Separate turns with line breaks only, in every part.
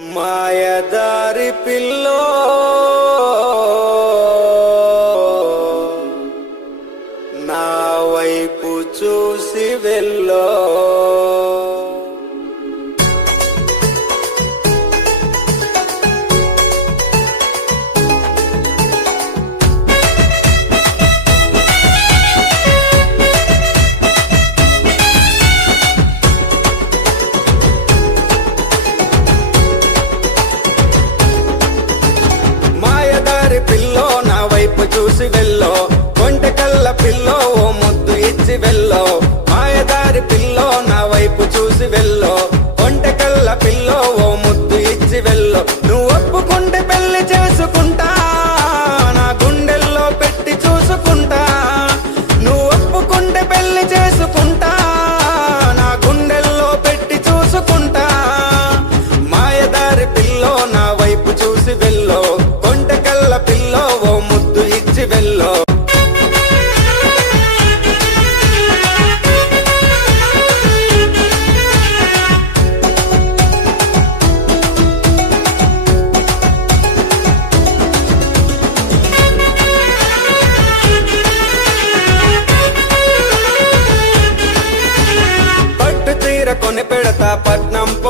మాయదారి పిల్లో. నా వైపు చూసి వెళ్ళో. చూసి వెళ్ళో. కొంటె కళ్ళ పిల్లో ఓ ముద్ద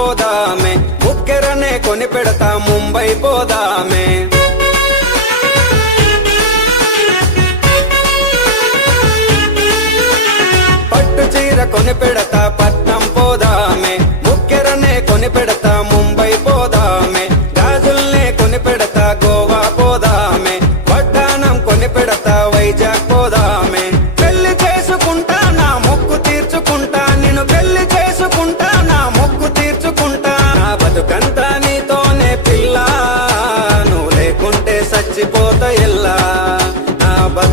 పోదామే. ముక్కెరనే కొని పెడతా ముంబై పోదామే. పట్టు చీర కొని పెడతా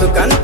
tocando